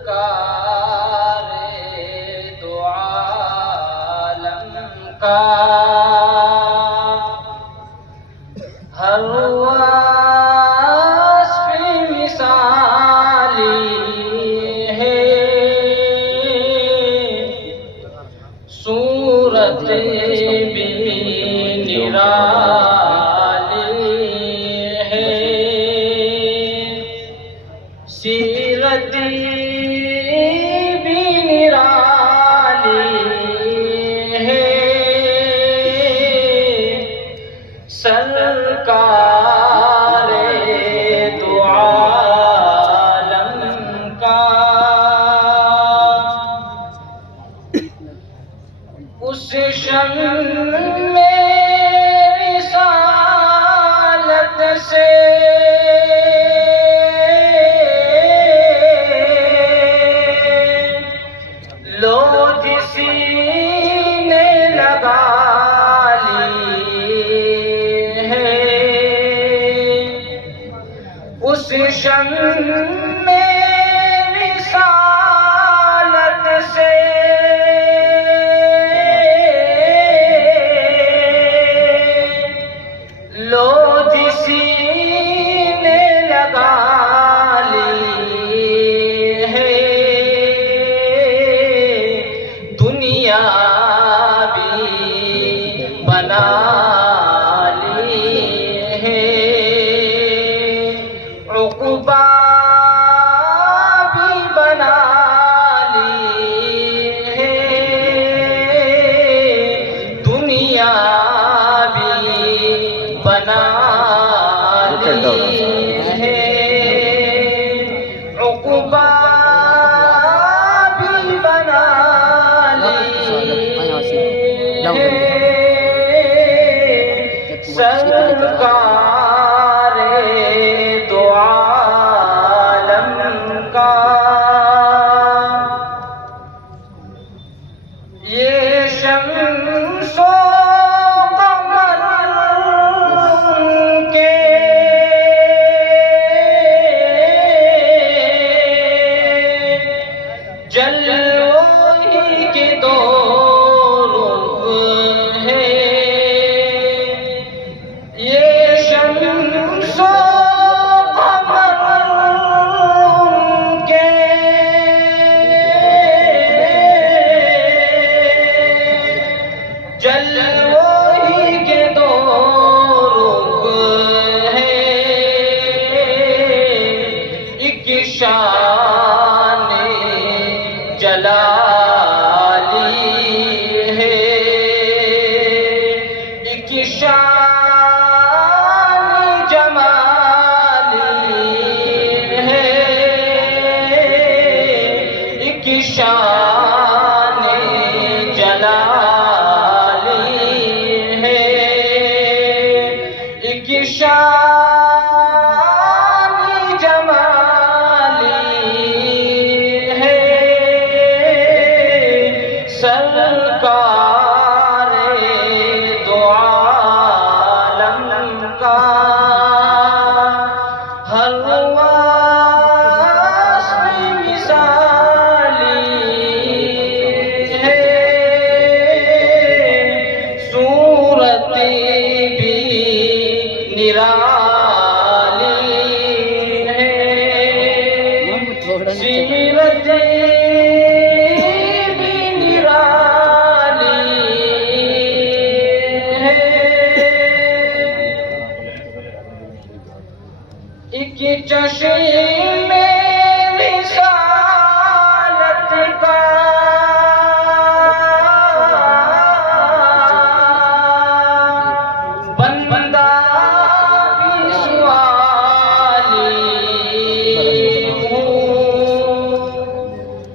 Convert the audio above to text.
سرکار دو عالم کا ہر وصف مثالی ہے، صورت بھی نرالی ہے، سیرت بھی نرالی ہے، سرکار دو عالم کا اس شم میں رسالت سے لو جسی نے لگا لی ہے، اس شم میں رسالت سے لو جسی نے لگا لی ہے، دنیا بھی بنا لی ہے، عقبیٰ بھی بنا لی ہے، دنیا بھی بنا لی ہے، عقبیٰ بھی بنا لی ہے، سرکار دو عالم کا یہ شمس و قمر کے جلوے کے دو رخ ہیں، یہ شمس و قمر کے جلوے کے دو رخ ہیں، ایک شان جلالی ہے، ایک شان جمالی ہے، ایک شان جلالی ہے، ایک شان جمالی ہے، سرکار دو عالم کا ہر وصف مثالی ہے، صورت بھی نرالی ہے، سیرت بھی نرالی ہے، ایک چشم میں